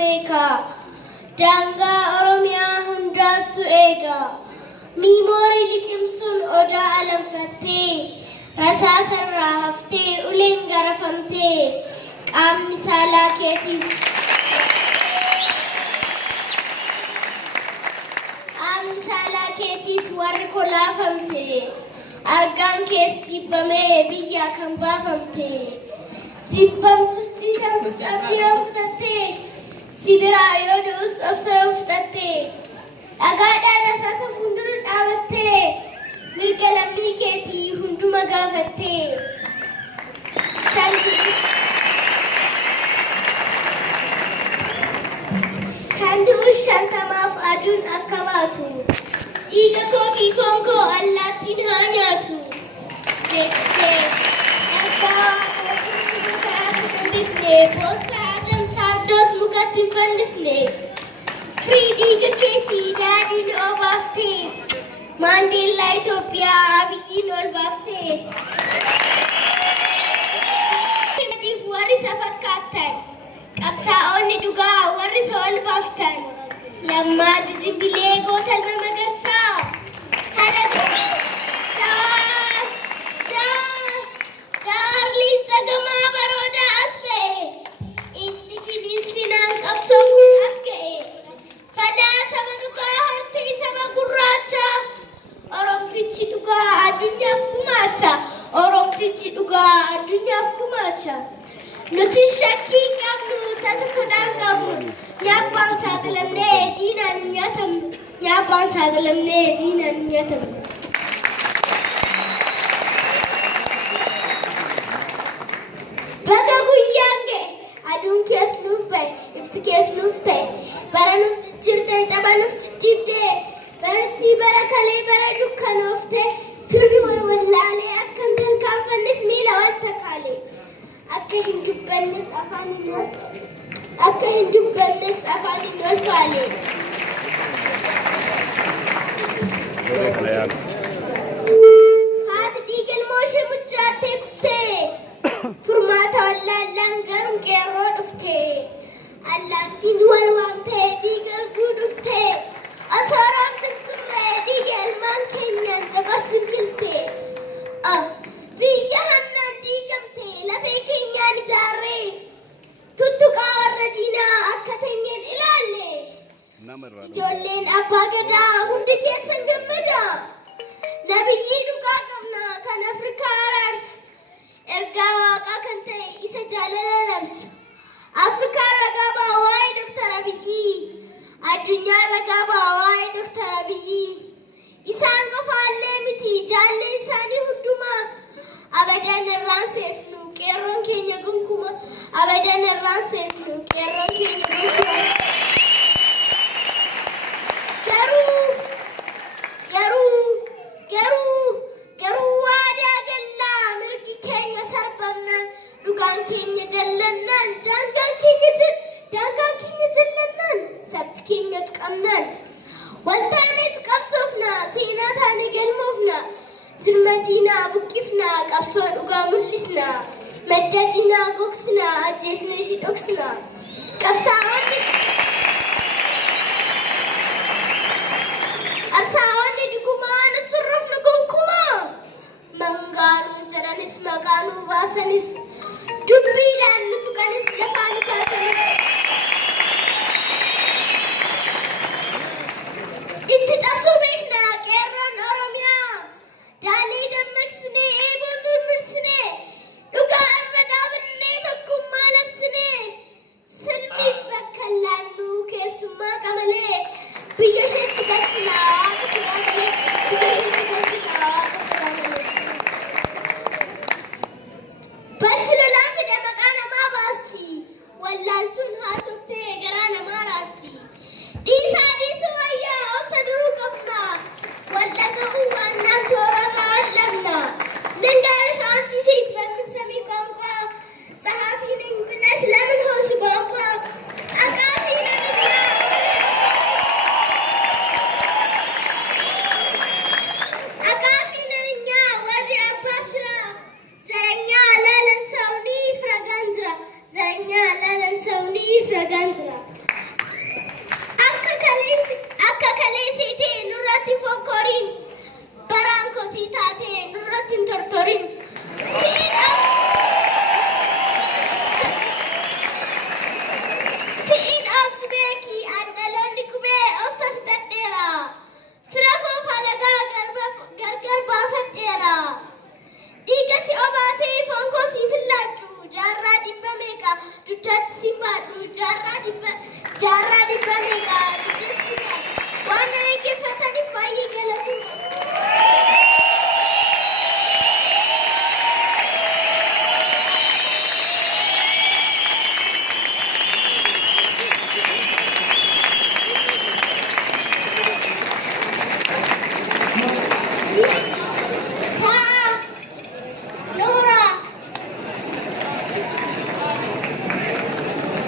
beeka daangaa Oromiyaa hundaastu eega miimoorii liqimsuun odaa alanfattee rasaasarraa haftee uleen garafamtee qaamni saalaa keetiis warri kolaafamtee argaan kees jibbamee biyyaa kan baafamtee jibbamtus dhiigamtus abdiyoon futattee sibiraa yoo du'us obsayoon futattee dhagaadhaan rasaasa fuuldura dhaabattee mirga lammii keetii hunduma gaafattee shandu'us shantamaaf aduun akka baatu dhiiga koo fi foon koo allaattiin haa nyaatu jettee abbaa poostaa adamsaa iddoos mukatti hin fannisne firii dhiiga keetii daadhiin obaaftee maandeellaa Itoophiyaa abiyyiin ol baaftee warri isa fakkaattan qabsaa'onni dhugaa warri isa ol baaftan lammaa jijimbilee gootalma magarsaa jaarliin sagamaa baroodaa as ba'e inni finiinsinaan qabsoon kun as ga'e falaa saba dhugaa hartee saba gurraacha oromtichi dhugaa addunyaaf gumaacha oromtichi dhugaa addunyaaf gumaacha nuti shakkii qabnu tasa sodaan qabnu nyaappaan saaxilamnee diinaan hin nyaatamnu nyaappaan saaxilamnee diinaan hin nyaatamnu. Baga guyyaan ga'e aduun kees nuuf ba'e ifti kees nuuf ta'e bara nuuf jijjiirtee caba nuuf diddiibdee barattii bara kalee bara dukkanooftee firri wal wallaalee akka hin tarkaanfannes miila wal takaalee. Akka hin dubbannes afaaniin wal faalee. Haati dhiigalmoo ishee muchaattee kuftee furmaata wallaallaan garuu qeerroo dhuftee allaattiin wal waamtee dhiigalguu dhuftee osoo roobni turree dhiiga ilmaan keenyaan coqorsin filtee biyya hannaan diigamtee lafee keenyaan ijaarree tuttuqaa warra diinaa akka teenyeen ilaalle ijoolleen abbaa gadaa hundi keessan gammada nabiyyii dhugaa qabna kan Afrikaa araarsu ergaa waaqaa kan ta'e isa jaalala labsu Afrikaa ragaa baa waa'ee Dr. Abiyyi addunyaa ragaa baa waa'ee Dr. Abiyyi isaan qofaallee miti jaallee isaanii hundumaa abadan irraan seesnu qeerroon keenya gonkumaa abadan irraan seesnu qeerroon keenya gonkumaa garuu waadaa gallaa mirgi keenya sarbamnaan dhugaan keenya jallannaan daangaan keenya jallannaan sabti keenyatu qabnaan waltaaneetu qabsoofna seenaa taane galmoofna jirma diinaa buqqifna qabsoo dhugaa mul'isna madda diinaa gogsina ajjeesnee ishii dhoksina qabsaa'onni dhugumaa nuti rafnu gonkumaa mangaanuun jedhanis maqaanuu baasanis dubbiidhaan nu tuqanis lafaan kaasanis itti cabsuu beekna qeerroon Oromiyaa daalee dammaqsinee eeboon mirmirsinee dhugaa irra dhaabannee tokkummaa labsinee silmiif bakka laannuu keessummaa qamalee biyya isheetti galchinaa waaqa sodaa malee biyya isheetti galchinaa waaqa sodaa malee. Balfi lolaan fide maqaa namaa baasti wallaaltuun haasoftee garaa namaa raasti dhiisuu wayyaa obsa duruu qabna wallaga'uu waannaan toorarraa wallabna ልንገርሽ አንቺ ሴት በምትሰሚ ቋንቋ ጸሐፊ ነኝ ብለሽ ለምን ሆንሽ ቧንቧ አቃፊ ነን እኛ ወዲ አባ ፍራ ዘረኛ ላለን ሰውኒ ፍረጋንዝራ simadu jarra di bane ga. Wana ke